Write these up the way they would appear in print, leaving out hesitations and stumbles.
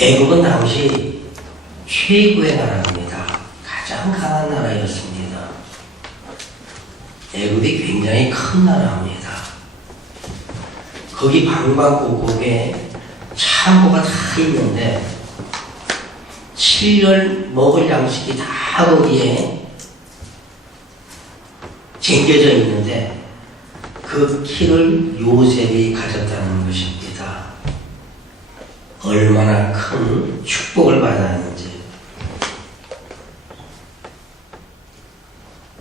애굽은 당시 최고의 나라입니다. 가장 강한 나라였습니다. 애굽이 굉장히 큰 나라입니다. 거기 방방곡곡에 창고가 다 있는데 7년 먹을 양식이 다 거기에 쟁겨져 있는데 그 키를 요셉이 가졌다는 것입니다. 얼마나 큰 축복을 받았는지.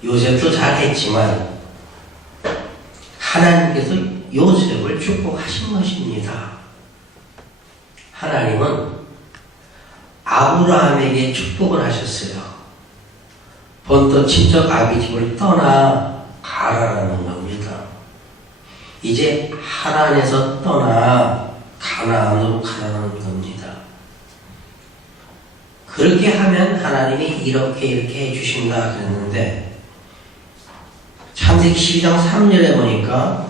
요셉도 잘했지만 하나님께서 요셉을 축복하신 것입니다. 하나님은 아브라함에게 축복을 하셨어요. 본토 친척 아비집을 떠나 가라라는 겁니다. 이제 하란에서 떠나 가나안으로 가라는 겁니다. 그렇게 하면 하나님이 이렇게 해주신다 그랬는데 창세기 12장 3절에 보니까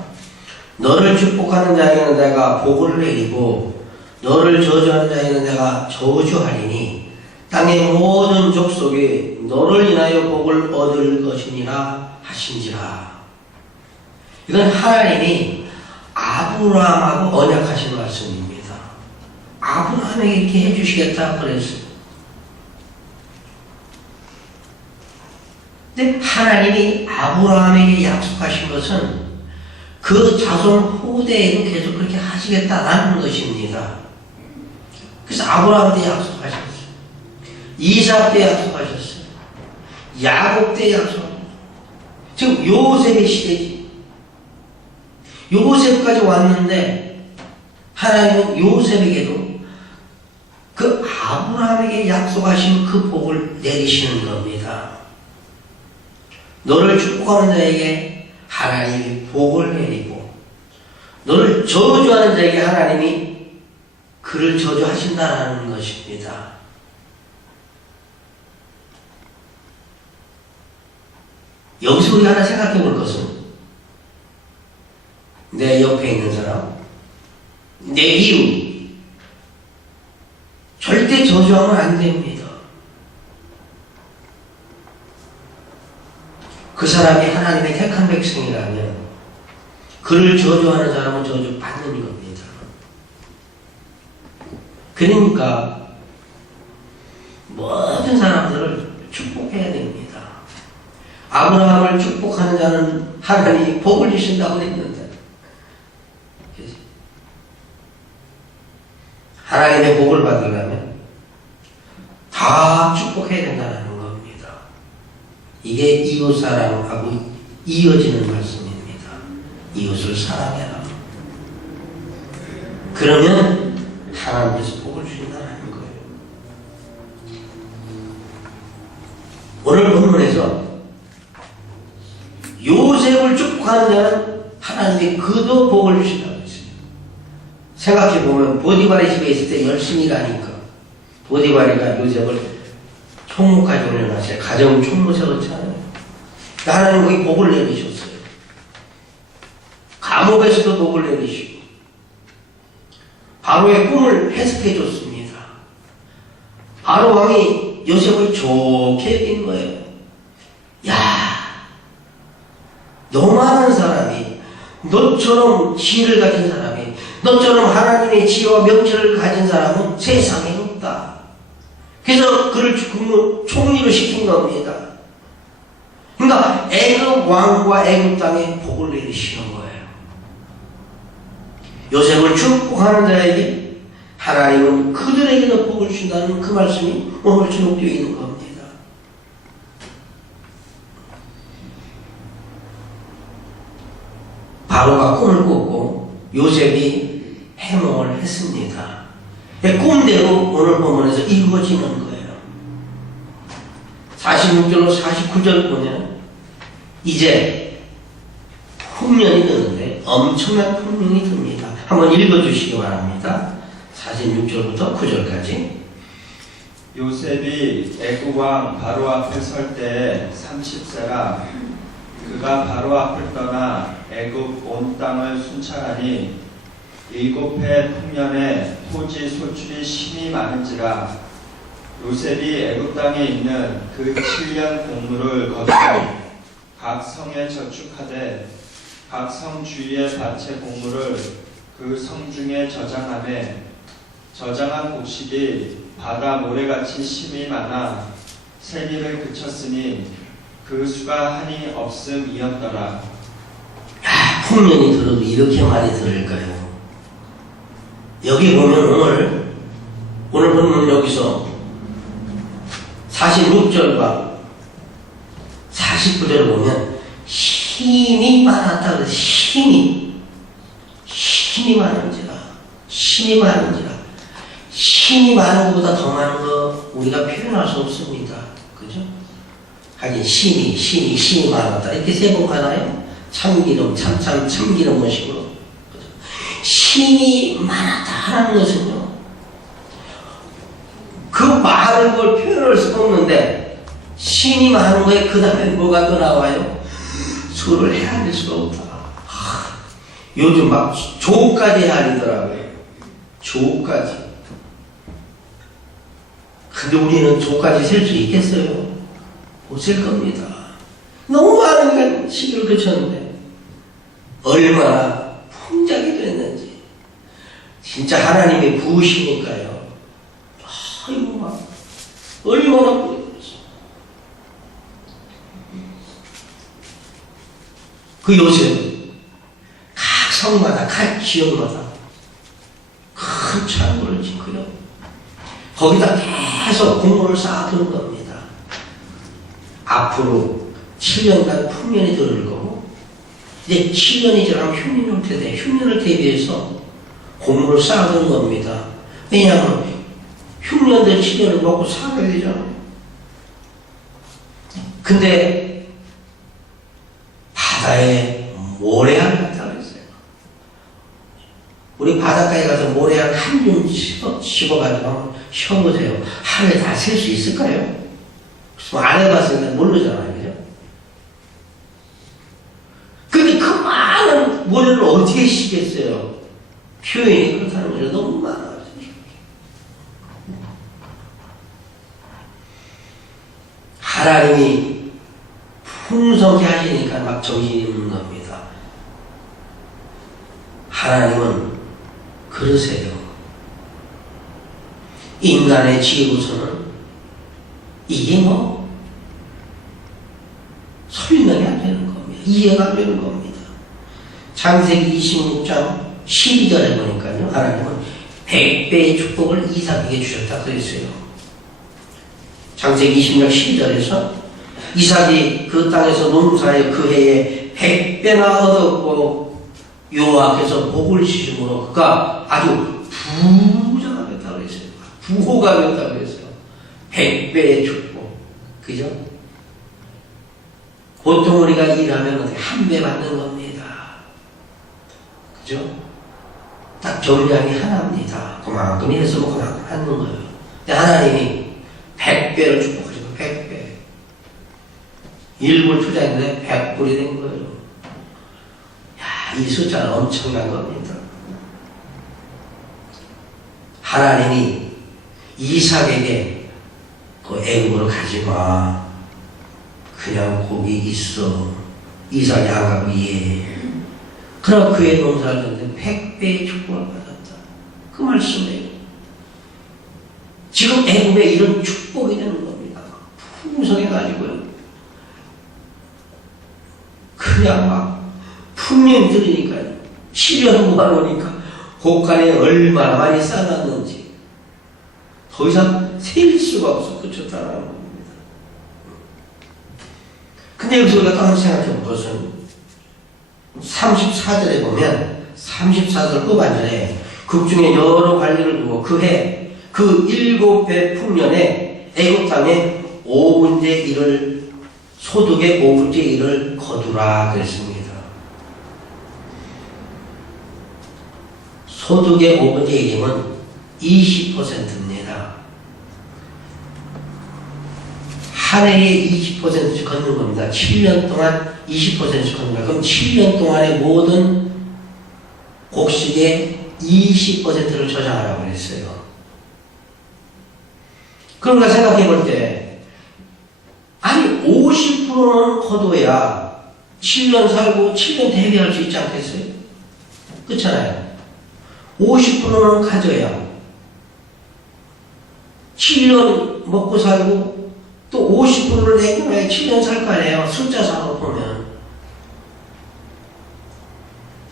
너를 축복하는 자에게는 내가 복을 내리고 너를 저주하는 자에게는 내가 저주하리니 땅의 모든 족속이 너를 인하여 복을 얻을 것이니라 하신지라. 이건 하나님이 아브라함하고 언약하신 말씀입니다. 아브라함에게 이렇게 해주시겠다 그랬어요. 근데 하나님이 아브라함에게 약속하신 것은 그 자손 후대에도 계속 그렇게 하시겠다라는 것입니다. 그래서 아브라함한테 약속하셨어요. 이삭 때 약속하셨어요. 야곱 때 약속하셨어요. 지금 요셉의 시대지. 요셉까지 왔는데 하나님은 요셉에게도 그 아브라함에게 약속하신 그 복을 내리시는 겁니다. 너를 축복하는 자에게 하나님이 복을 내리고 너를 저주하는 자에게 하나님이 그를 저주하신다는 것입니다. 여기서 우리 하나 생각해 볼 것은 내 옆에 있는 사람, 내 이웃 절대 저주하면 안 됩니다. 그 사람이 하나님의 택한 백성이라면 그를 저주하는 사람은 저주 받는 겁니다. 그러니까 모든 사람들을 축복해야 됩니다. 아브라함을 축복하는 자는 하나님이 복을 주신다고 했는데 하나님의 복을 받으려면 다 축복해야 된다는 겁니다. 이게 이웃사랑하고 이어지는 말씀입니다. 이웃을 사랑해라. 그러면 하나님께서 복을 주신다는 거예요. 오늘 본문에서 요셉을 축복하는 자는 하나님이 그도 복을 주신다고 했어요. 생각해보면 보디발의 집에 있을 때 열심히 일하니까 보디발이가 요셉을 총무까지 올려놨어요. 가정 총무 세웠잖아요. 하나님 거기 복을 내리셨어요. 감옥에서도 복을 내리시고 바로의 꿈을 해석해 줬습니다. 바로 왕이 요셉을 좋게 여긴 거예요. 야, 너만한 사람이, 너처럼 지혜를 가진 사람이, 너처럼 하나님의 지혜와 명철을 가진 사람은 세상에 없다. 그래서 그를 총리로 시킨 겁니다. 그러니까 애굽 왕과 애굽 땅에 복을 내리시는 거예요. 요셉을 축복하는 자에게 하나님은 그들에게도 복을 주신다는 그 말씀이 오늘 기록되어 있는 겁니다. 바로가 꿈을 꿨고 요셉이 해몽을 했습니다. 꿈대로 오늘 본문에서 이루어지는 거예요. 46절로 49절 보면 이제 풍년이 드는데 엄청난 풍년이 듭니다. 한번 읽어주시기 바랍니다. 46절부터 9절까지. 요셉이 애굽 왕 바로 앞에 설 때에 30세라 그가 바로 앞을 떠나 애굽 온 땅을 순찰하니 일곱 해 풍년에 토지 소출이 심히 많은지라 요셉이 애굽 땅에 있는 그 7년 공물을 거두고 각 성에 저축하되 각 성 주위의 밭의 공물을 그 성 중에 저장하되 저장한 곡식이 바다 모래같이 심이 많아 세기를 그쳤으니 그 수가 한이 없음이었더라. 풍년이 들어도 이렇게 많이 들을까요? 여기 보면 오늘 보면 여기서 46절과 49절을 보면 힘이 많았다 그래서 힘이 많은지라 힘이 많은 것보다 더 많은 거 우리가 표현할 수 없습니다. 그죠? 하긴 힘이 많았다 이렇게 세 번 가나요? 참기름 참기름 모식으로 힘이 많았다라는 것은요 그 많은 걸 표현할 수가 없는데 힘이 많은 거에 그 다음에 뭐가 또 나와요? 술을 헤아릴 수가 없다. 요즘 막 조까지 헤아리더라고요. 조까지. 근데 우리는 조까지 셀 수 있겠어요? 못 셀 겁니다. 너무 많은 시기를 거쳤는데 얼마나 풍작이 됐는지 진짜 하나님이 부으시니까요. 아이고 막 얼마나 부으셨어. 그 요셉은 각 성마다 각 지역마다 큰 창고를 짓고요. 거기다 계속 국물을 쌓아두는 겁니다. 앞으로 7년간 풍년이 들을 거고 이제 7년이 지나면 흉년을 대비해서 곡물을 쌓아두는 겁니다. 왜냐하면 흉년들 7년을 먹고 살아야 되잖아요. 근데 바다에 모래알 같다고 했어요. 우리 바닷가에 가서 모래알 한 줌 씹어가지고 쉬어보세요. 하루에 다 셀 수 있을까요? 안 해봤으니까 모르잖아요. 그죠? 근데 그 많은 모래를 어떻게 씻겠어요? 표현이 그렇다는 거죠. 너무 많아요. 하나님이 풍성히 하시니까 막 정신이 없는 겁니다. 하나님은 그러세요. 인간의 지혜로서는 이게 설명이 안 되는 겁니다. 이해가 안 되는 겁니다. 창세기 26장 12절에 보니까요. 하나님은 100배의 축복을 이삭에게 주셨다 그랬어요. 창세기 26장 12절에서 이삭이 그 땅에서 농사에 그 해에 100배나 얻었고 여호와께서 복을 주심으로 그가 아주 부자가 됐다고 그랬어요. 부호가 됐다고 그랬어요. 100배의 축복. 그죠? 보통 우리가 일하면 한 배 받는 겁니다. 그죠? 딱 정량이 하나입니다. 그만큼 해서 그만큼 하는 거예요. 근데 하나님이 100배를 축복하시고 100배. 1불 투자했는데 100불이 된 거예요. 야, 이 숫자는 엄청난 겁니다. 하나님이 이삭에게 그 애굽으로 가지 마. 그냥 거기 있어. 이삭이 안 가고 예. 그럼 그의 농사를 했는데 100배의 축복을 받았다. 그 말씀이에요. 지금 애굽에 이런 축복이 되는 겁니다. 풍성해가지고요. 그냥 막 풍년이 들으니까요. 7년 모아놓으니까 곳간에 얼마나 많이 쌓아놨는지 더 이상 셀 수가 없어 그쳤다는 겁니다. 근데 여기서 우리가 또 한 번 생각해볼 것은 34절에 보면 34절 후반절에 극중에 여러 관리를 두고 그해 그 7배 풍년에 애굽 땅에 5분의 1을 소득의 5분의 1을 거두라 그랬습니다. 소득의 5분의 1이면 20%입니다. 한 해에 20%씩 걷는 겁니다. 7년 동안 20%씩 걷는 겁니다. 그럼 7년 동안의 모든 곡식의 20%를 저장하라고 그랬어요. 그런가 생각해 볼 때, 아니, 50%는 거둬야 7년 살고 7년 대비할 수 있지 않겠어요? 그렇잖아요. 50%는 가져야 7년 먹고 살고 또 50%를 내기면 7년 살 거 아니에요. 숫자상으로 보면.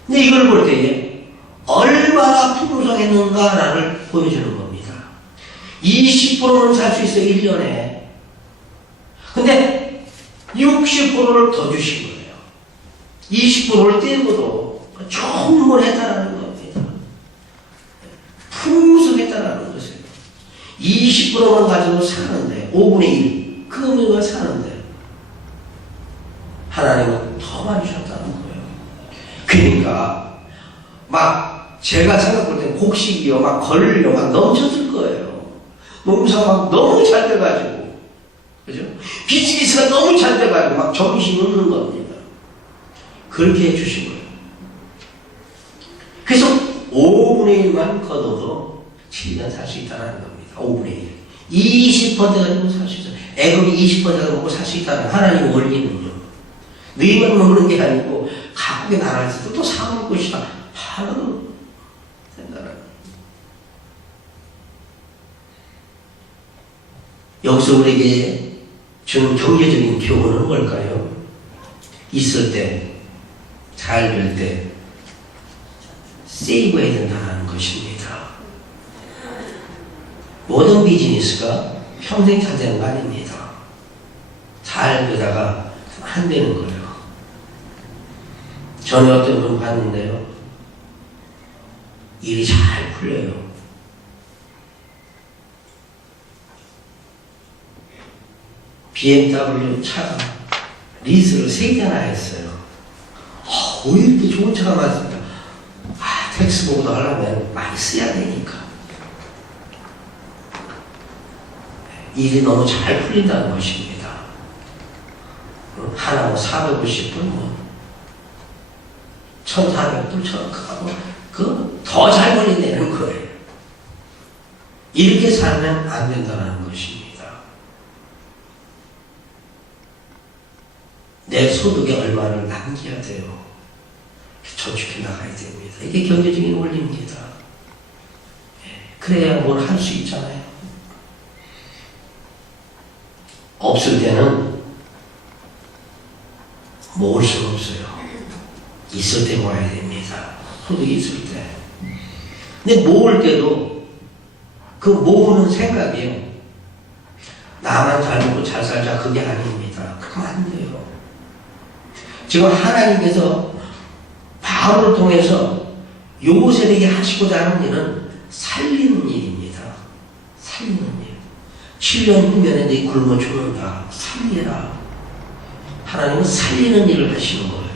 근데 이걸 볼 때에 얼마나 풍성했는가를 보여주는 겁니다. 20%는 살 수 있어요. 1년에. 근데 60%를 더 주신 거예요. 20%를 떼고도 충분했다라는 겁니다. 풍성했다라는 것이에요. 20%만 가지고 사는데 5분의 1 그거만 사는데 하나님은 더 많이 주셨다는 거예요. 그러니까 막 제가 생각할 때 곡식이요 막 걸려 막 넘쳤을 거예요. 농사가 막 너무 잘 돼가지고 그죠? 비즈니스가 너무 잘 돼가지고 막 정신이 없는 겁니다. 그렇게 해주신 거예요. 그래서 5분의 1만 걷어도 7년 살 수 있다는 겁니다. 5분의 1. 20% 가지고 살 수 있어요. 애굽이 20% 가지고 살 수 있다는 하나님의 원리는요. 너희만 먹는 게 아니고 각국의 나라에서도 또 사먹을 것이다. 하나도 된다는 여기서 우리에게 주는 경제적인 교훈은 뭘까요? 있을 때, 잘 될 때, 세이브해야 된다는 것입니다. 모든 비즈니스가 평생 잘 되는 거 아닙니다. 잘 되다가 안 되는 거예요. 전에 어떤 분 봤는데요. 일이 잘 풀려요. BMW 차가 리스를 3개나 했어요. 왜 이렇게 좋은 차가 많습니까? 텍스 보고도 하려면 많이 써야 되니까. 일이 너무 잘 풀린다는 것입니다. 하나 450불, 1,400불, 그거 더 잘 벌린다는 거예요. 이렇게 살면 안 된다는 것입니다. 내 소득에 얼마를 남겨야 돼요. 저축해 나가야 됩니다. 이게 경제적인 원리입니다. 그래야 뭘 할 수 있잖아요. 없을 때는 모을 수가 없어요. 있을 때 모아야 됩니다. 소득이 있을 때. 근데 모을 때도 그 모으는 생각이요. 나만 잘 먹고 잘 살자 그게 아닙니다. 그러면 안 돼요. 지금 하나님께서 바울을 통해서 요셉에게 하시고자 하는 일은 살리는 일입니다. 살리는 일. 7년 후면에 네 굶어 죽는다. 살리라. 하나님은 살리는 일을 하시는 거예요.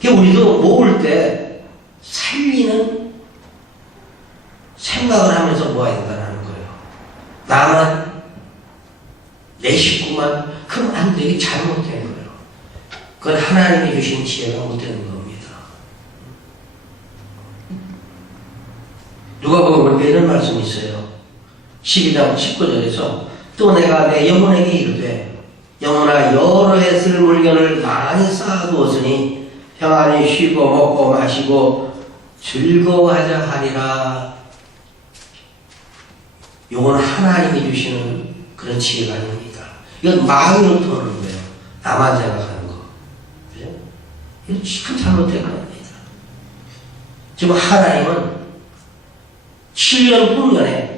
그러니까 우리도 모을 때 살리는 생각을 하면서 모아야 된다는 거예요. 나만, 내 식구만, 그럼 안 되게 잘못된 거예요. 그건 하나님이 주신 지혜가 못되는 겁니다. 누가복음 이런 말씀이 있어요. 12장 19절에서 또 내가 내 영혼에게 이르되 영혼아 여러 해 쓸 물건을 많이 쌓아두었으니 평안히 쉬고 먹고 마시고 즐거워하자 하리라. 이건 하나님이 주시는 그런 지혜가 아닙니다. 이건 마음으로 터는 거예요. 나만 생각하는 거. 그죠? 이건 참 잘못된 겁니다. 지금 하나님은 7년 후년에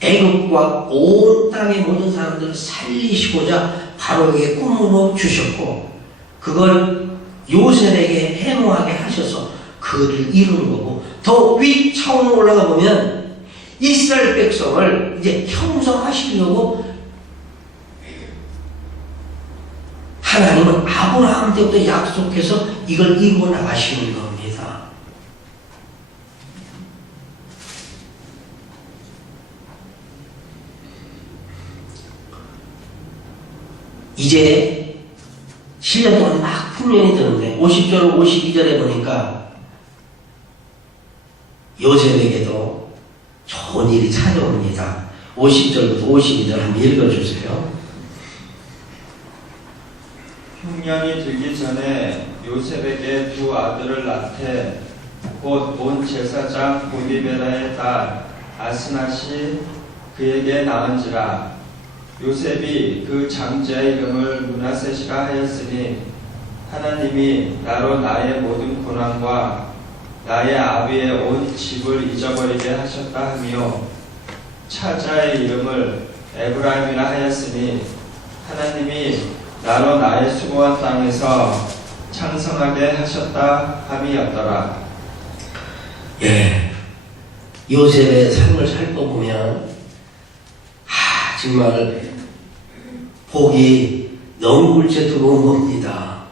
애굽과 온 땅의 모든 사람들을 살리시고자 바로에게 꿈으로 주셨고 그걸 요셉에게 해모하게 하셔서 그를 이루는 거고 더 위 차원으로 올라가 보면 이스라엘 백성을 이제 형성하시려고 하나님은 아브라함 때부터 약속해서 이걸 이루어 나가시는 겁니다. 이제 7년 동안 막 풍년이 드는데 50절, 52절에 보니까 요셉에게도 좋은 일이 찾아옵니다. 50절부터 52절 한번 읽어주세요. 흉년이 들기 전에 요셉에게 두 아들을 낳되 곧 온 제사장 보디베라의 딸 아스낫이 그에게 낳은지라. 요셉이 그 장자의 이름을 므낫셋이라 하였으니 하나님이 나로 나의 모든 고난과 나의 아비의 온 집을 잊어버리게 하셨다 하며, 차자의 이름을 에브라임이라 하였으니 하나님이 나로 나의 수고한 땅에서 창성하게 하셨다 함이었더라. 예, 요셉의 삶을 살펴보면 정말 복이 너무 굴째 들어온 겁니다.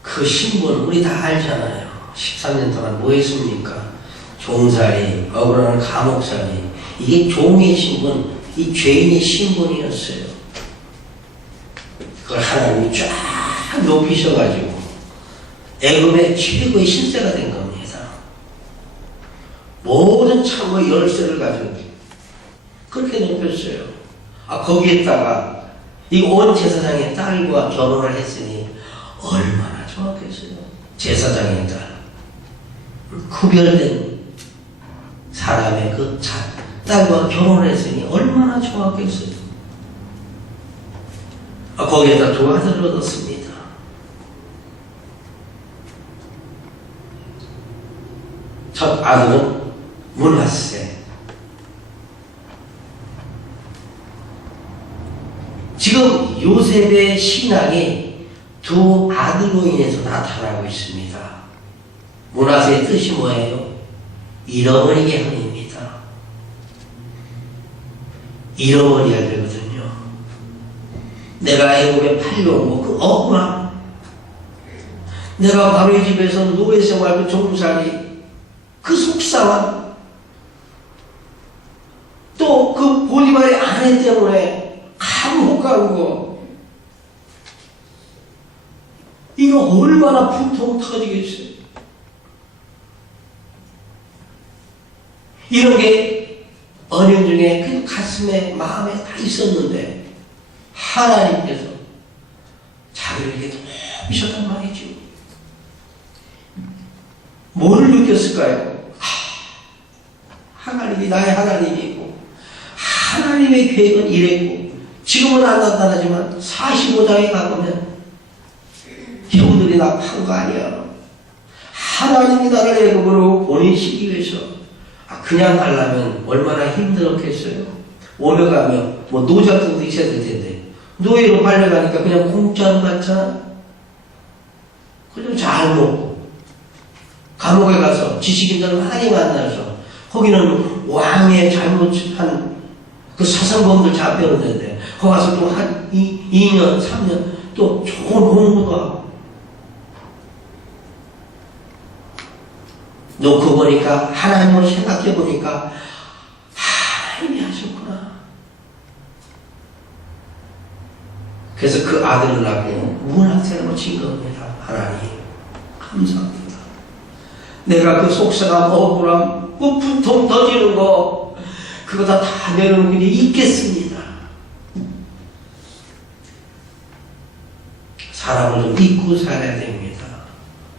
그 신분 우리 다 알잖아요. 13년 동안 뭐 했습니까? 종살이, 억울한 감옥살이. 이게 종의 신분, 이 죄인의 신분이었어요. 그걸 하나님이 쫙 높이셔가지고 애굽의 최고의 신세가 된 겁니다. 모든 창고의 열쇠를 가지고 그렇게 높였어요. 거기에다가 이 온 제사장의 딸과 결혼을 했으니 얼마나 좋았겠어요. 제사장의 딸, 구별된 사람의 그 딸과 결혼을 했으니 얼마나 좋았겠어요. 거기에다 두 아들을 얻었습니다. 첫 아들은 므낫세. 지금 요셉의 신앙이 두 아들로 인해서 나타나고 있습니다. 므낫세의 뜻이 뭐예요? 잃어버리게 함입니다. 잃어버려야 되거든요. 내가 애굽에 팔려온 거, 그 억울함, 내가 바로의 집에서 노예 생활, 그 종살이, 그 속상함, 또 그 보디발의 아내 때문에 감옥 가는 거, 이거 얼마나 분통 터지겠어요. 이런 게 어린 중에 그 가슴에 마음에 다 있었는데 하나님께서 자기에게 높이셨단 말이죠. 뭘 느꼈을까요? 하나님이 나의 하나님이고 하나님의 계획은 이랬고, 지금은 안 나타나지만 45장에 가보면 형들이 나 판 거 아니야. 하나님이 나를 애굽으로 보내시기 위해서. 그냥 가려면 얼마나 힘들었겠어요. 오래 가면 뭐 노작들도 있어야 될 텐데 노예로 팔려가니까 그냥 공짜로 갔잖아. 그냥 잘 먹고 감옥에 가서 지식인들 많이 만나서, 거기는 왕의 잘못한 그 사상범들 잡혀오는데 거기 가서 또 한 2년 3년 또 좋은 공부도 하고, 놓고 보니까 하나님을 생각해 보니까 하나님이 하셨구나. 그래서 그 아들을 낳고 문학생으로 친 겁니다. 하나님 감사합니다. 내가 그 속상함, 억울함, 그 분통 터지는 거, 그거 다 내려놓은 일이 있겠습니다. 사람을 좀 믿고 살아야 됩니다.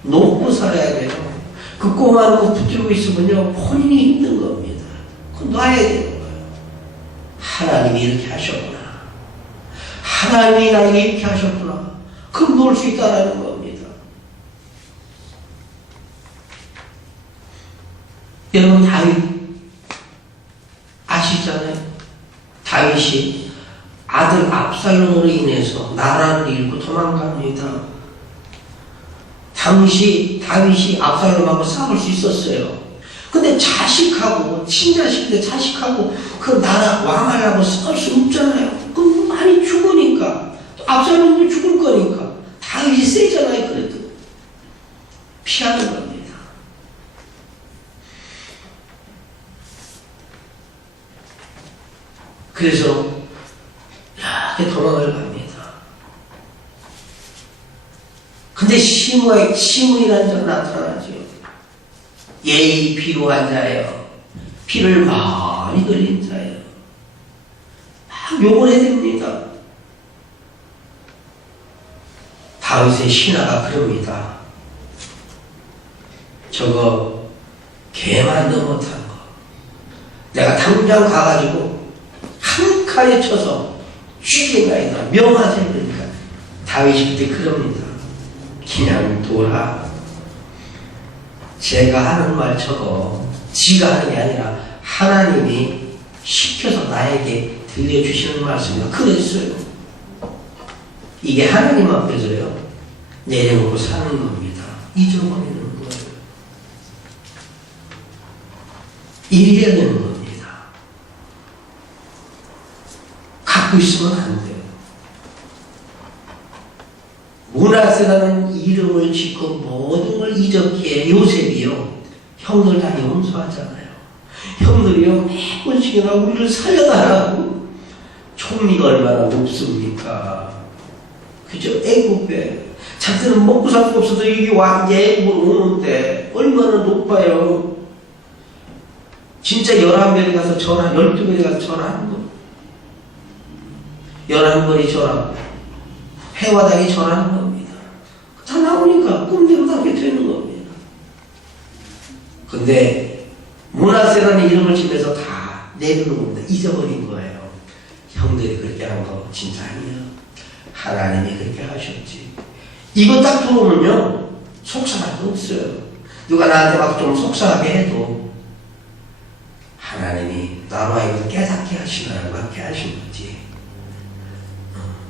놓고 살아야 돼요. 그 꼬마는 거 붙들고 있으면요, 본인이 힘든 겁니다. 그거 놔야 되는 거예요. 하나님이 이렇게 하셨구나. 하나님이 나에게 이렇게 하셨구나. 그럼 놓을 수 있다라는 겁니다. 여러분, 다윗 아시잖아요? 다윗이 아들 압살롬으로 인해서 나라를 잃고 도망갑니다. 당시 다윗이 압살롬하고 싸울 수 있었어요. 근데 자식하고, 친자식인데 자식하고 그 나라 왕하려고 싸울 수 없잖아요. 그럼 많이 죽으니까, 또 압살롬도 죽을 거니까 다윗이 세잖아요. 그래도 피하는 겁니다. 그래서 이렇게 도망을 갑니다. 근데 시므이라는 자가 나타나죠. 예의 필요한 자예요. 피를 많이 흘린 자예요. 막 욕을 해댑니다. 다윗의 신하가 그럽니다. 저거 개만도 못한 거 내가 당장 가가지고 한 칼에 쳐서 죽이나이다 명하세. 그러니까 다윗이 그때 그럽니다. 그냥 둬라. 제가 하는 말 저거 지가 하는 게 아니라 하나님이 시켜서 나에게 들려주시는 말씀이다. 그랬어요. 이게 하나님 앞에서요 내려놓고 사는 겁니다. 잊어버리는 거예요. 이래야 되는 겁니다. 갖고 있으면 안 돼요. 문하세라는 이름을 짓고 모든 걸 잊었기에 요셉이요 형들 다 용서하잖아요. 형들이요 몇 번씩이나 우리를 살려달라고. 총리가 얼마나 높습니까? 그죠? 애국배 자기는 먹고 살 수 없어서 이게 애국으로 오는데 얼마나 높아요. 진짜 11명이 가서 전화, 12명이 가서 전화하는 거. 11번이 전화, 해화당이 전화하는 겁니다. 다 나오니까 꿈대로 다 그렇게 되는 겁니다. 근데 문하세라는 이름을 지면서 다 내리는 겁니다. 잊어버린 거예요. 형들이 그렇게 한 거 진짜 아니야. 하나님이 그렇게 하셨지. 이거 딱 들어오면요 속상할 거 없어요. 누가 나한테 막 좀 속상하게 해도 하나님이 나로 하여금 깨닫게 하시나요? 맞게 하신 거지.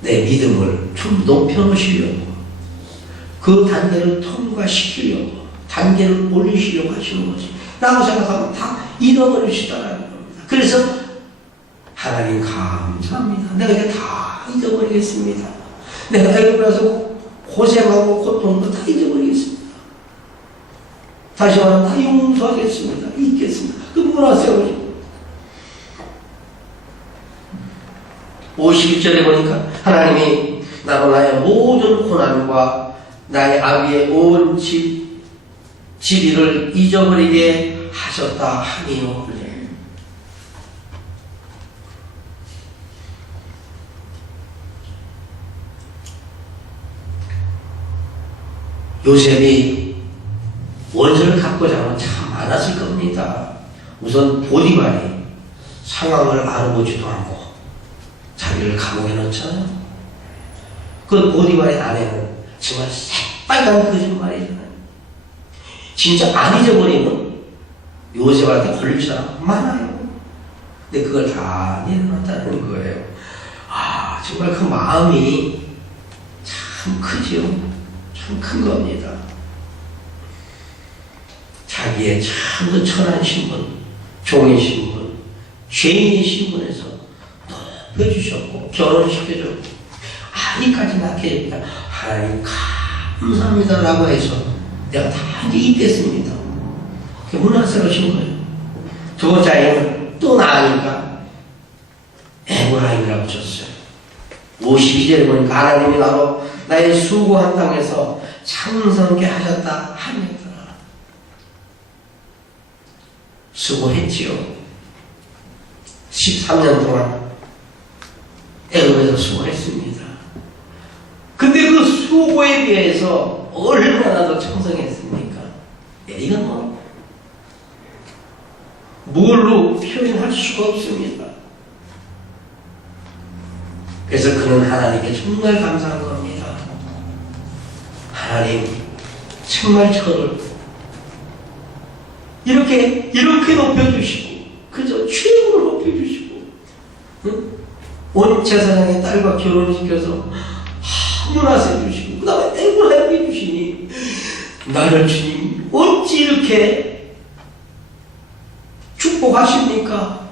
내 믿음을 좀 높여놓으시려고 그 단계를 통과시키려고 단계를 올리시려고 하시는 거지. 라고 생각하면 다 잃어버리시더라는 겁니다. 그래서 하나님 감사합니다. 내가 이제 다 잊어버리겠습니다. 내가 애굽에 가서 고생하고 고통도 다 잊어버리겠습니다. 다시 말하면 다 용서하겠습니다. 잊겠습니다. 그 문하세요. 51절에 보니까 하나님이 나로 나의 모든 고난과 나의 아비의 온 집이를 잊어버리게 하셨다 하니요. 요셉이 원수를 갖고자 하면 참 많았을 겁니다. 우선 보디발이 상황을 알아보지도 않고 자기를 감옥에 넣잖아요. 그 보디발의 아내는 정말 새빨간 거짓말이잖아요. 진짜 안 잊어버리면 요셉한테 걸릴 사람 많아요. 근데 그걸 다 내려놨다는 거예요. 아, 정말 그 마음이 참 크지요. 참 큰 겁니다. 자기의 참 그 천한 신분, 종의 신분, 죄인의 신분에서 높여주셨고 결혼시켜줬고 아기까지 낳게 됩니다. 하나님 감사합니다 라고 해서 내가 다 이제 입겠습니다. 그게 문화스러우신 거예요. 두 번째 아이는 또 나으니까 에브라임이라고 줬어요. 52절에 보니까 하나님이 나로 나의 수고한 땅에서 참성케 하셨다 하니까 수고했지요. 13년 동안 애굽에서 수고했습니다. 근데 그 수고에 비해서 얼마나 더 청성했습니까? 이건 뭐 뭘로 표현할 수가 없습니다. 그래서 그는 하나님께 정말 감사한 겁니다. 하나님 정말 저를 이렇게 높여주시고 그저 최고로 높여주시고 응? 온 제사장의 딸과 결혼시켜서 문화세 주시고 그 다음에 애굽을 해주시니 나를 주님 어찌 이렇게 축복하십니까?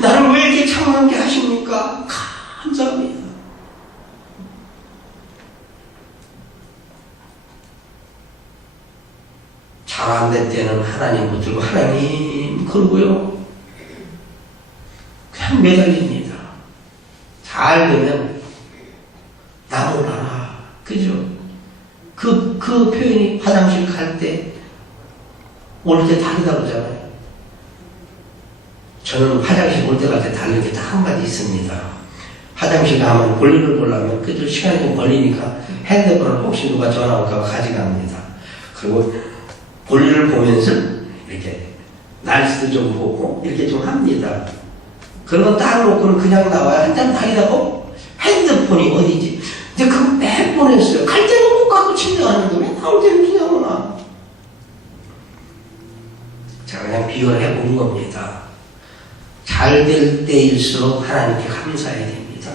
나를 왜 이렇게 참하게 하십니까? 감사합니다. 잘 안 될 때는 하나님 붙들고 하나님 그러고요 그냥 매달립니다. 잘 되면 나무라라 그죠? 그 그 표현이 화장실 갈 때, 올 때 다르다고 그러잖아요. 저는 화장실 올 때 갈 때 다른 게 딱 한 가지 있습니다. 화장실 가면 볼일을 보려면 그래도 시간이 좀 걸리니까 핸드폰을 혹시 누가 전화 올까 가져갑니다. 그리고 볼일을 보면서 이렇게 날씨도 좀 보고 이렇게 좀 합니다. 그러고 딱 놓고는 그냥 나와요. 한참 다니다고 핸드폰이 어디지? 이제 그거 몇 번 했어요. 갈 때는 못 가고 침대 가는데 왜 나올 때는 그냥 오나? 제가 그냥 비교를 해본 겁니다. 잘 될 때일수록 하나님께 감사해야 됩니다.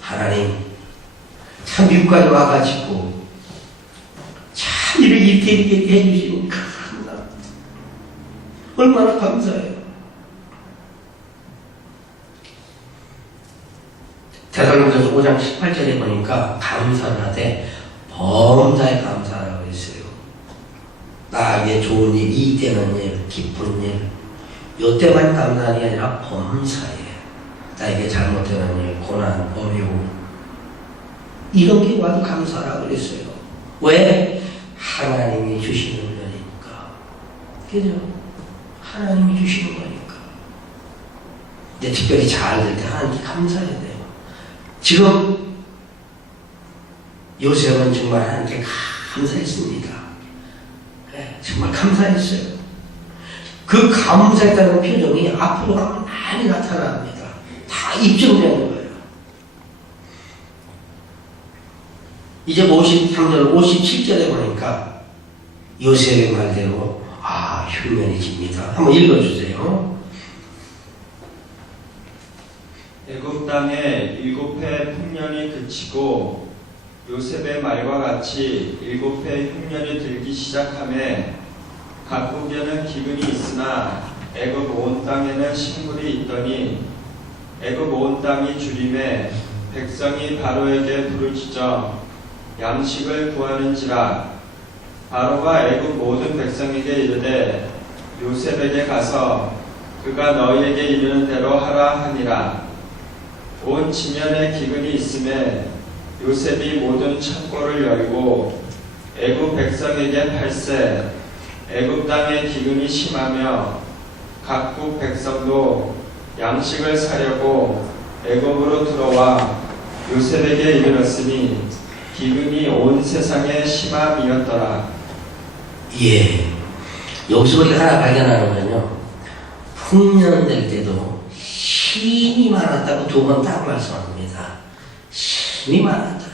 하나님, 참 미국까지 와가지고 참 이렇게 해주시니 감사합니다. 얼마나 감사해요. 데살로니가서 5장 18절에 보니까 감사를 하되 범사에 감사하라고 했어요. 나에게 좋은 일, 이때는 일, 기쁜 일, 요때만 감사하는 게 아니라 범사에 나에게 잘못되는 일, 고난, 어려움 이런 게 와도 감사하라고 그랬어요. 왜? 하나님이 주시는 거니까. 그죠? 하나님이 주시는 거니까. 근데 특별히 잘 될 때 하나님께 감사해야 돼요. 지금 요셉은 정말 하나님께 감사했습니다. 네, 정말 감사했어요. 그 감사했다는 표정이 앞으로 가면 많이 나타납니다. 다 입증되는 거예요. 이제 53절, 57절에 보니까 요셉의 말대로 흉년해집니다. 한번 읽어주세요. 애굽 땅에 7해 흉년이 그치고 요셉의 말과 같이 7해 흉년이 들기 시작하매 각국에는 기근이 있으나 애굽 온 땅에는 식물이 있더니 애굽 온 땅이 주림에 백성이 바로에게 부르짖어 양식을 구하는지라. 바로가 애굽 모든 백성에게 이르되 요셉에게 가서 그가 너희에게 이르는 대로 하라 하니라. 온 지면에 기근이 있음에 요셉이 모든 창고를 열고 애굽 백성에게 팔세. 애굽 땅에 기근이 심하며 각국 백성도 양식을 사려고 애굽으로 들어와 요셉에게 이르렀으니 기근이 온 세상에 심함이었더라. 예. 여기서 우리가 하나 발견하는 건요, 풍년될 때도 힘이 많았다고 두 번 딱 말씀합니다. 힘이 많았다.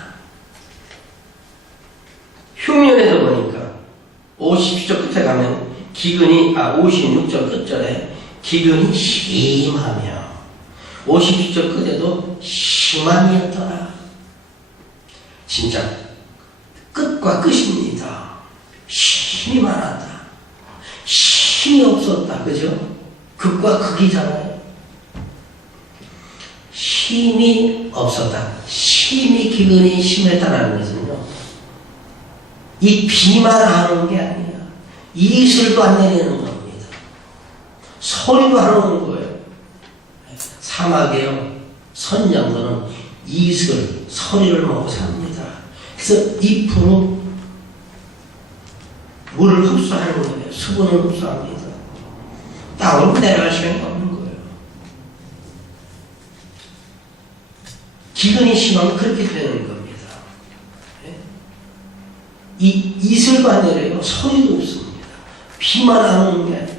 흉년에도 보니까 50절 끝에 가면 기근이 56절 끝절에 기근이 심하며 50절 끝에도 심함이었더라. 진짜 끝과 끝입니다. 힘이 많았다. 힘이 없었다. 그죠? 극과 극이잖아요. 힘이 없었다. 힘이 기근이 심했다는 것은요, 이 비만 하는 게 아니야. 이슬도 안 내리는 겁니다. 소리도 안 오는 거예요. 사막에요, 선장들은 이슬, 소리를 먹고 삽니다. 그래서 잎으로 물을 흡수하는 거예요. 수분을 흡수합니다. 땅으로 내려갈 시간이 없는 거예요. 기근이 심하면 그렇게 되는 겁니다. 이 이슬도 안 내려요. 소리도 없습니다. 비만 안 오는 게 아니라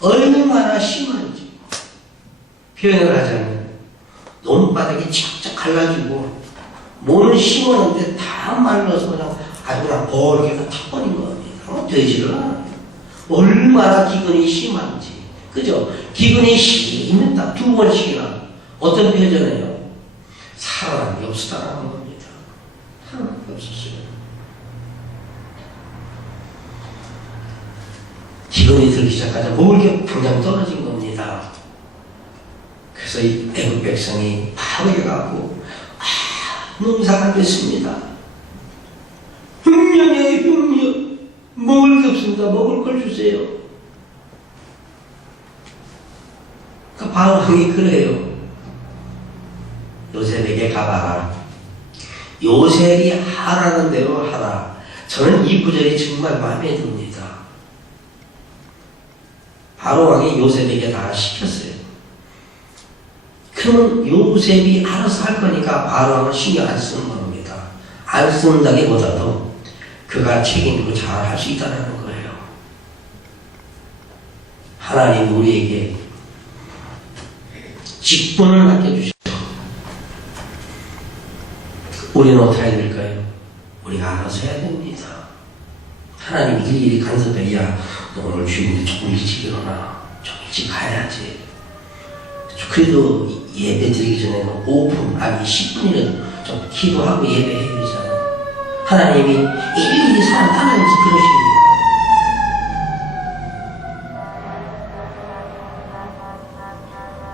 얼마나 심한지 표현을 하자면 논바닥이 착착 갈라지고 몸을 심었는데 다 말라서 그냥 아주 그냥 버르게 다 타버린 겁니다. 되지를 않아요. 얼마나 기근이 심한지. 그죠? 기근이 심면 딱 두 번씩이나 어떤 표현이에요? 살아난 게 없었다는 겁니다. 살아난 게 없었어요. 기근이 들기 시작하자 먹을 게 당장 떨어진 겁니다. 그래서 이 애굽 백성이 바로에 가고 농사가 안 됐습니다. 흉년이에요, 흉년. 먹을 게 없습니다. 먹을 걸 주세요. 그 바로왕이 그래요. 요셉에게 가봐라. 요셉이 하라는 대로 하라. 저 저는 이 구절이 정말 마음에 듭니다. 바로 왕이 요셉에게 다 시켰어요. 그러면 요셉이 알아서 할 거니까 바로 왕은 신경 안 쓰는 겁니다. 안 쓴다기보다도 그가 책임지고 잘 할 수 있다는 거예요. 하나님 우리에게 직분을 맡겨주시고 우리는 어떻게 해야 될까요? 우리가 알아서 해야 됩니다. 하나님 일일이 간섭해. 야, 너 오늘 주인이 조금 일찍 일어나. 좀 일찍 가야지. 그래도 예배 드리기 전에는 5분, 아니 10분이라도 좀 기도하고 예배해야 되잖아. 하나님이 일일이 사람 따라가면서 그러십니다.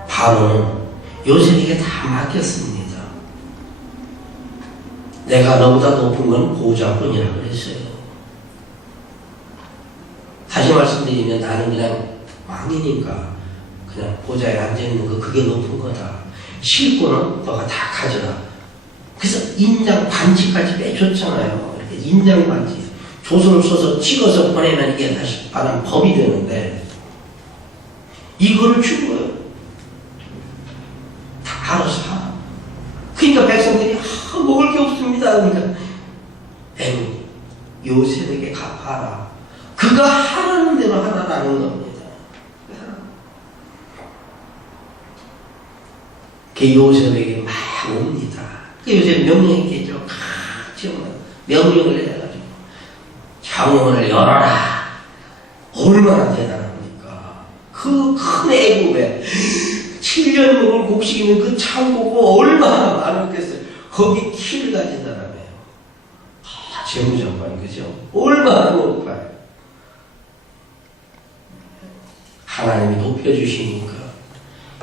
바로는 요셉에게 다 맡겼습니다. 내가 너보다 높은 건 보좌뿐이라 그랬어요. 다시 말씀드리면 나는 그냥 왕이니까 그냥 보좌에 앉아있는 거 그게 높은 거다. 실권은 너가 다 가져라. 그래서 인장 반지까지 빼줬잖아요. 이렇게 인장 반지. 조선을 써서 찍어서 보내면 이게 다시 받은 법이 되는데 이거를 준 거예요. 다 알아서 하라. 그러니까 백성들이 먹을 게 없습니다. 그러니까 에이, 요셉에게 갚아라. 그가 하라는 대로 하라라는 겁니다. 그 요셉에게 막 옵니다. 그 요셉 명령했겠죠. 정말 명령을 해가지고 창문을 열어라. 얼마나 대단합니까? 그 큰 애굽에 7년 먹을 곡식이면 그 창고가 얼마나 많았겠어요. 거기 키를 가진 사람이에요. 재무장관, 그죠? 얼마나 높아요. 하나님이 높여주시니까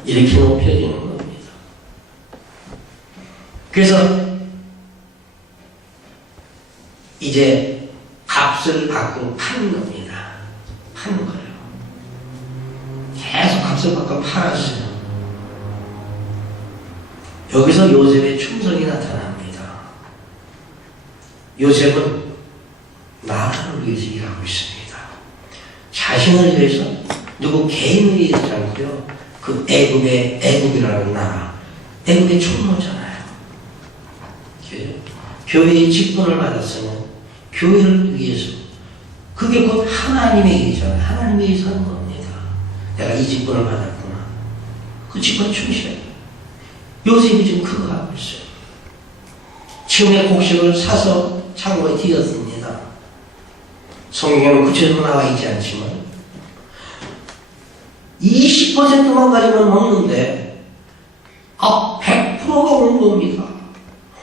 이렇게 높여지는 겁니다. 그래서 이제 값을 받고 파는 겁니다. 파는 거예요. 계속 값을 받고 팔았어요. 여기서 요셉의 충성이 나타납니다. 요셉은 나라를 위해서 일하고 있습니다. 자신을 위해서 누구 개인을 위해서 않고요. 그 애굽이라는 나라, 애굽의 총무잖아요. 교회의 직분을 받았으면 교회를 위해서, 그게 곧 하나님의 일이잖아요. 하나님의 일을 하는 겁니다. 내가 이 직분을 받았구나. 그 직분에 충실해요. 요셉이 지금 그거 하고 있어요. 지금의 곡식을 사서 창고에 띄었습니다. 성경에는 구체적으로 나와 있지 않지만 20%만 가지면 먹는데 100%가 온 겁니다.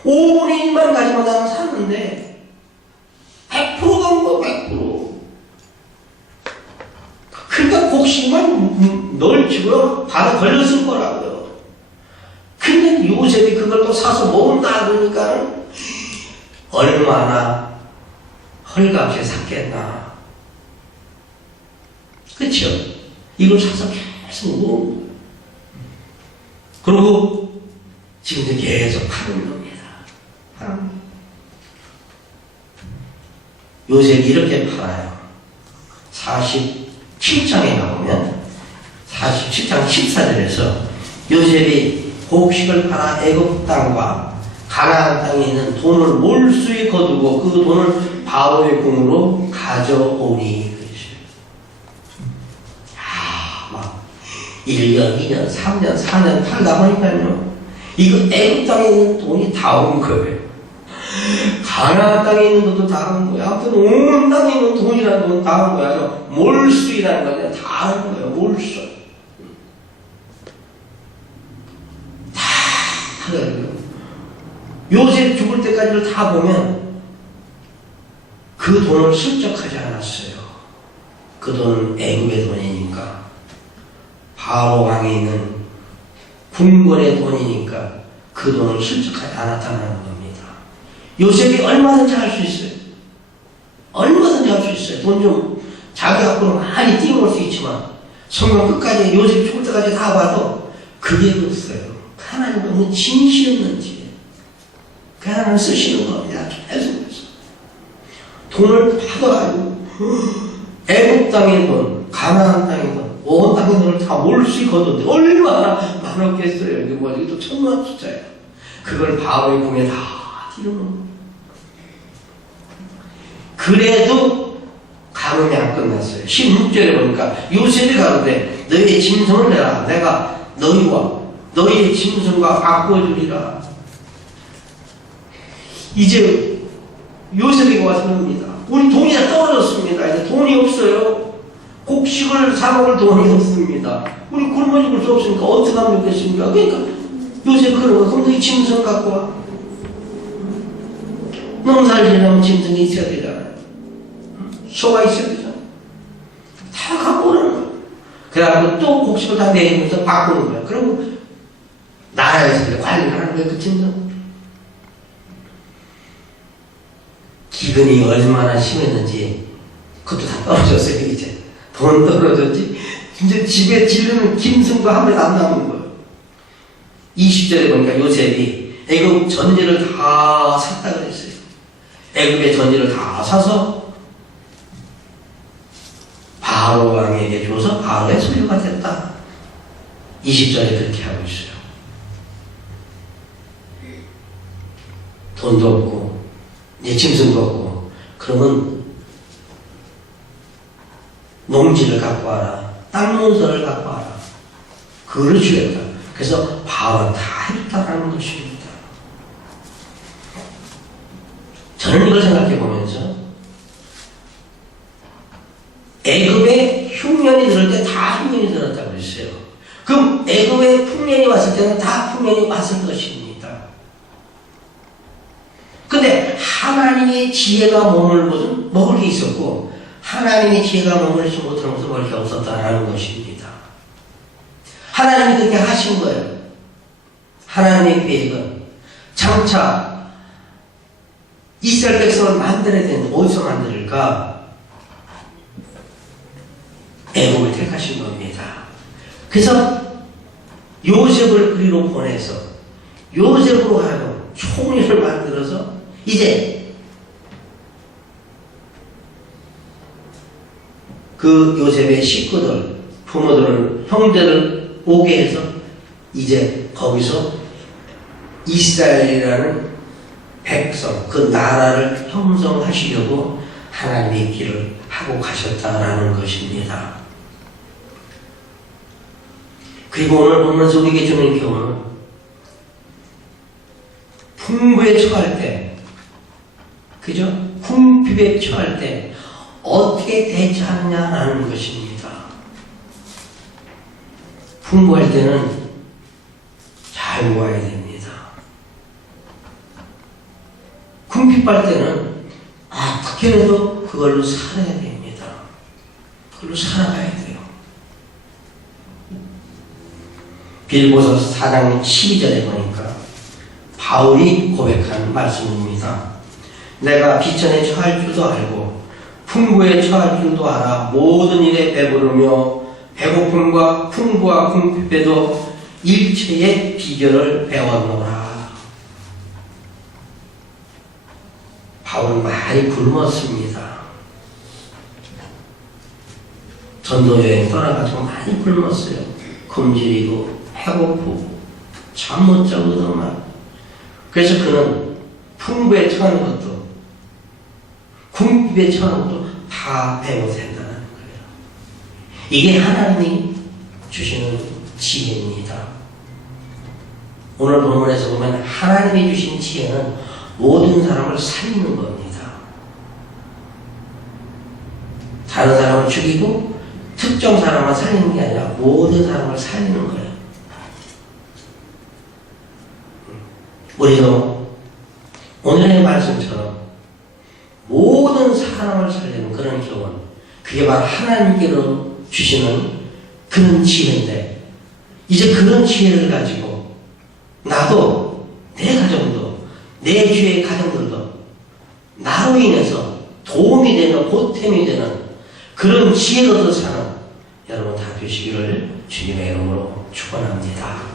5분의 1만 가지면 나는 샀는데 100%가 온 거 100%. 그러니까 곡식만 널치고 바로 걸렸을 거라고요. 근데 요셉이 그걸 또 사서 모은다 그러니까 얼마나 헐값에 샀겠나. 그렇죠? 이걸 사서 계속 모으고 그리고 지금도 계속 파는 겁니다. 요셉이 이렇게 팔아요. 47장에 가보면 47장 14절에서 요셉이 곡식을 팔아 애굽 땅과 가나안 땅에 있는 돈을 몰수히 거두고 그 돈을 바로의 궁으로 가져오니 그랬어요. 막 1년, 2년, 3년, 4년 팔다 보니까요. 이거 애굽 땅에 있는 돈이 다 온 거예요. 가나안 땅에 있는 것도 다 온 거예요. 아무튼 온 땅에 있는 돈이라는 돈 다 온 거예요. 몰수이라는 거는 다 온 거예요. 몰수. 요셉 죽을 때까지를 다 보면 그 돈을 슬쩍하지 않았어요. 그 돈은 애굽의 돈이니까, 바로 왕에 있는 궁궐의 돈이니까 그 돈을 슬쩍하지 않았다는 겁니다. 요셉이 얼마든지 할 수 있어요. 얼마든지 할 수 있어요. 돈 좀 자기 앞으로 많이 띄워놓을 수 있지만 성경 끝까지 요셉 죽을 때까지 다 봐도 그게 없어요. 하나님 너무 진실했는지 그 하나님 쓰시는 겁니다. 계속해서 돈을 받아가지고 애국 땅의 돈, 가나안 땅의 돈, 온 땅의 돈을 다 몰수히 거뒀는데 얼마나 많았겠어요. 이게 뭐 이게 또 천만 숫자예요. 그걸 바로의 궁에 다 뒤로는 거예요. 그래도 가뭄이 안 끝났어요. 16절에 보니까 요셉이 가로되 너희의 짐승을 내라. 내가 너희와 너희의 짐승과 바꿔주리라. 이제 요셉이 와서 그럽니다. 우리 돈이 다 떨어졌습니다. 이제 돈이 없어요. 곡식을 사 먹을 돈이 없습니다. 우리 굶어 죽을 수 없으니까 어떻게 하면 좋겠습니까? 그러니까 요셉 그러고 그럼 너희 짐승 갖고 와. 농사를 지려면 짐승이 있어야 되잖아요. 소가 있어야 되잖아요. 다 갖고 오라는 거예요. 그래가지고 또 곡식을 다 내리면서 바꾸는 거예요. 그리고 나라에서 관리를 하는 거예요. 그 짐승. 기근이 얼마나 심했는지 그것도 다 떨어졌어요. 이제 돈 떨어졌지. 이제 집에 지르는 짐승도 한 마리 안 남은 거예요. 20절에 보니까 요셉이 애굽 전지를 다 샀다 그랬어요. 애굽의 전지를 다 사서 바로 왕에게 줘서 바로의 소유가 됐다. 20절에 그렇게 하고 있어요. 돈도 없고 내 짐승도 없고 그러면 농지를 갖고 와라. 땅 문서를 갖고 와라. 그걸 주겠다. 그래서 바로 다 했다라는 것입니다. 저는 이걸 생각해 보면서 애굽에 흉년이 들을 때 다 흉년이 들었다고 그랬어요. 그럼 애굽에 풍년이 왔을 때는 다 풍년이 왔을 것입니다. 근데 하나님의 지혜가 먹을 게 있었고 하나님의 지혜가 머물지 못하는 것은 먹을 게 없었다라는 것입니다. 하나님이 그렇게 하신 거예요. 하나님의 계획은 장차 이스라엘 백성을 만들어야 되는데 어디서 만들까? 애굽을 택하신 겁니다. 그래서 요셉을 그리로 보내서 요셉으로 하여금 총리를 만들어서 이제 그 요셉의 식구들, 부모들을, 형제를 오게 해서 이제 거기서 이스라엘이라는 백성, 그 나라를 형성하시려고 하나님의 길을 하고 가셨다라는 것입니다. 그리고 오늘 보면서 우리에게 주는 교훈은 풍부에 처할 때, 그죠? 궁핍에 처할 때 어떻게 대처하느냐라는 것입니다. 풍부할 때는 잘 모아야 됩니다. 궁핍할 때는 어떻게라도 그걸로 살아야 됩니다. 그걸로 살아가야 돼요. 빌보서 4장 12절에 보니까 바울이 고백한 말씀입니다. 내가 비천에 처할 줄도 알고 풍부에 처할 줄도 알아 모든 일에 배부르며 배고픔과 풍부와 궁핍에도 일체의 비결을 배웠노라. 바울은 많이 굶었습니다. 전도여행 떠나가지고 많이 굶었어요. 굶주리고 배고프고 잠 못 자고도 막. 그래서 그는 풍부에 처하는 것도 궁핍에 처하는 것도 다 배워야 된다는 거예요. 이게 하나님이 주시는 지혜입니다. 오늘 본문에서 보면 하나님이 주신 지혜는 모든 사람을 살리는 겁니다. 다른 사람을 죽이고 특정 사람만 살리는 게 아니라 모든 사람을 살리는 거예요. 우리도 오늘의 말씀처럼 모든 사람을 살리는 그런 교훈, 그게 바로 하나님께로 주시는 그런 지혜인데, 이제 그런 지혜를 가지고 나도, 내 가정도, 내 주위의 가정들도 나로 인해서 도움이 되는, 보탬이 되는 그런 지혜로서 사는 여러분 다 되시기를 주님의 이름으로 축원합니다.